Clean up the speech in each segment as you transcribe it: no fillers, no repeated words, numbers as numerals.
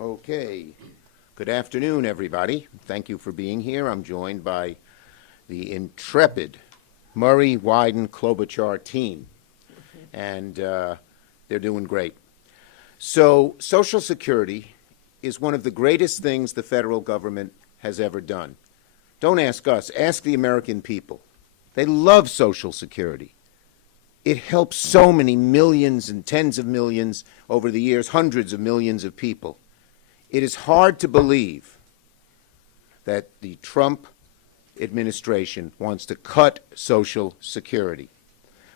Okay. Good afternoon, everybody. Thank you for being here. I'm joined by the intrepid Murray, Wyden, Klobuchar team, and they're doing great. So, Social Security is one of the greatest things the federal government has ever done. Don't ask us, ask the American people. They love Social Security. It helps so many millions and tens of millions over the years, hundreds of millions of people. It is hard to believe that the Trump administration wants to cut Social Security.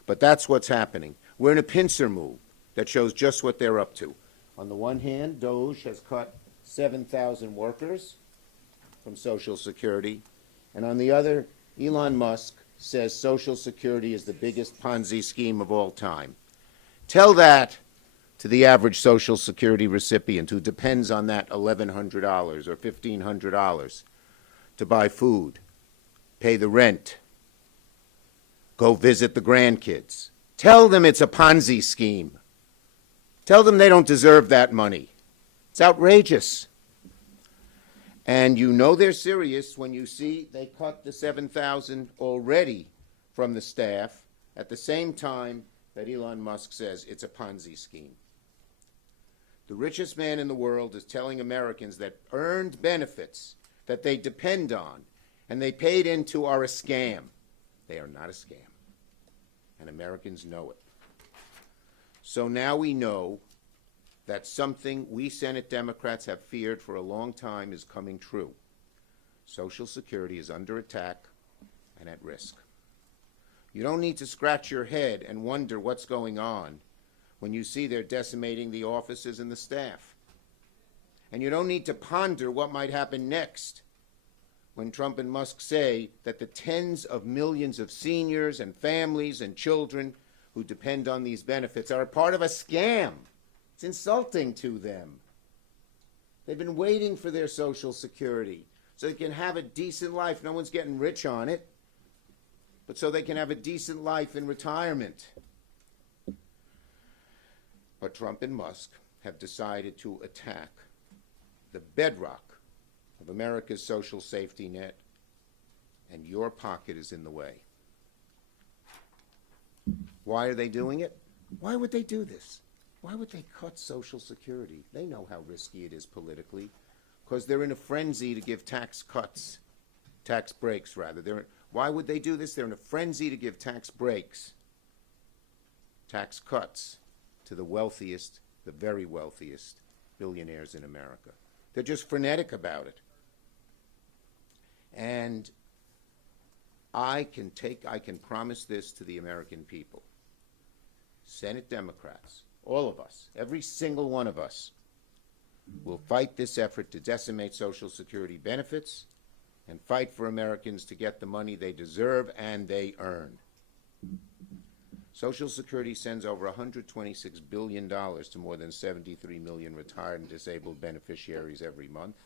But that's what's happening. We're in a pincer move that shows just what they're up to. On the one hand, DOJ has cut 7,000 workers from Social Security. And on the other, Elon Musk says Social Security is the biggest Ponzi scheme of all time. Tell that to the average Social Security recipient who depends on that $1,100 or $1,500 to buy food, pay the rent, go visit the grandkids. Tell them it's a Ponzi scheme. Tell them they don't deserve that money. It's outrageous. And you know they're serious when you see they cut the 7,000 already from the staff at the same time that Elon Musk says it's a Ponzi scheme. The richest man in the world is telling Americans that earned benefits that they depend on and they paid into are a scam. They are not a scam. And Americans know it. So now we know that something we Senate Democrats have feared for a long time is coming true. Social Security is under attack and at risk. You don't need to scratch your head and wonder what's going on when you see they're decimating the offices and the staff. And you don't need to ponder what might happen next when Trump and Musk say that the tens of millions of seniors and families and children who depend on these benefits are a part of a scam. It's insulting to them. They've been waiting for their Social Security so they can have a decent life. No one's getting rich on it, but so they can have a decent life in retirement. But Trump and Musk have decided to attack the bedrock of America's social safety net, and your pocket is in the way. Why are they doing it? Why would they do this? Why would they cut Social Security? They know how risky it is politically, because they're in a frenzy to give tax cuts, tax breaks rather. Why would they do this? They're in a frenzy to give tax breaks, tax cuts to the wealthiest, the very wealthiest billionaires in America. They're just frenetic about it. And I can promise this to the American people. Senate Democrats, all of us, every single one of us, will fight this effort to decimate Social Security benefits and fight for Americans to get the money they deserve and they earn. Social Security sends over $126 billion to more than 73 million retired and disabled beneficiaries every month.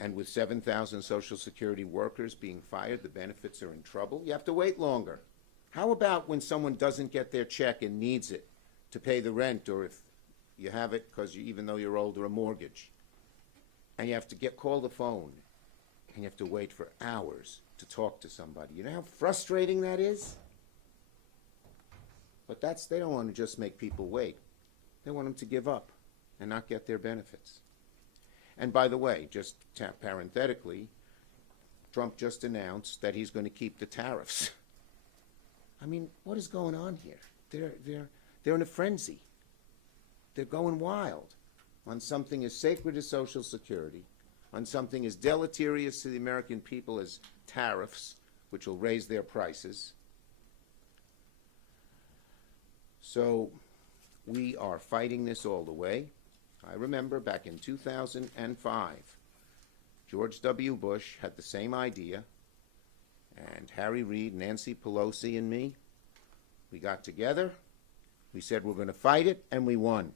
And with 7,000 Social Security workers being fired, the benefits are in trouble. You have to wait longer. How about when someone doesn't get their check and needs it to pay the rent, or if you have it because even though you're older, a mortgage, and you have to call the phone, and you have to wait for hours to talk to somebody. You know how frustrating that is? But they don't want to just make people wait. They want them to give up and not get their benefits. And by the way, just parenthetically, Trump just announced that he's going to keep the tariffs. I mean, what is going on here? They're in a frenzy. They're going wild on something as sacred as Social Security, on something as deleterious to the American people as tariffs, which will raise their prices. So we are fighting this all the way. I remember back in 2005, George W. Bush had the same idea, and Harry Reid, Nancy Pelosi, and me, we got together. We said we're going to fight it, and we won.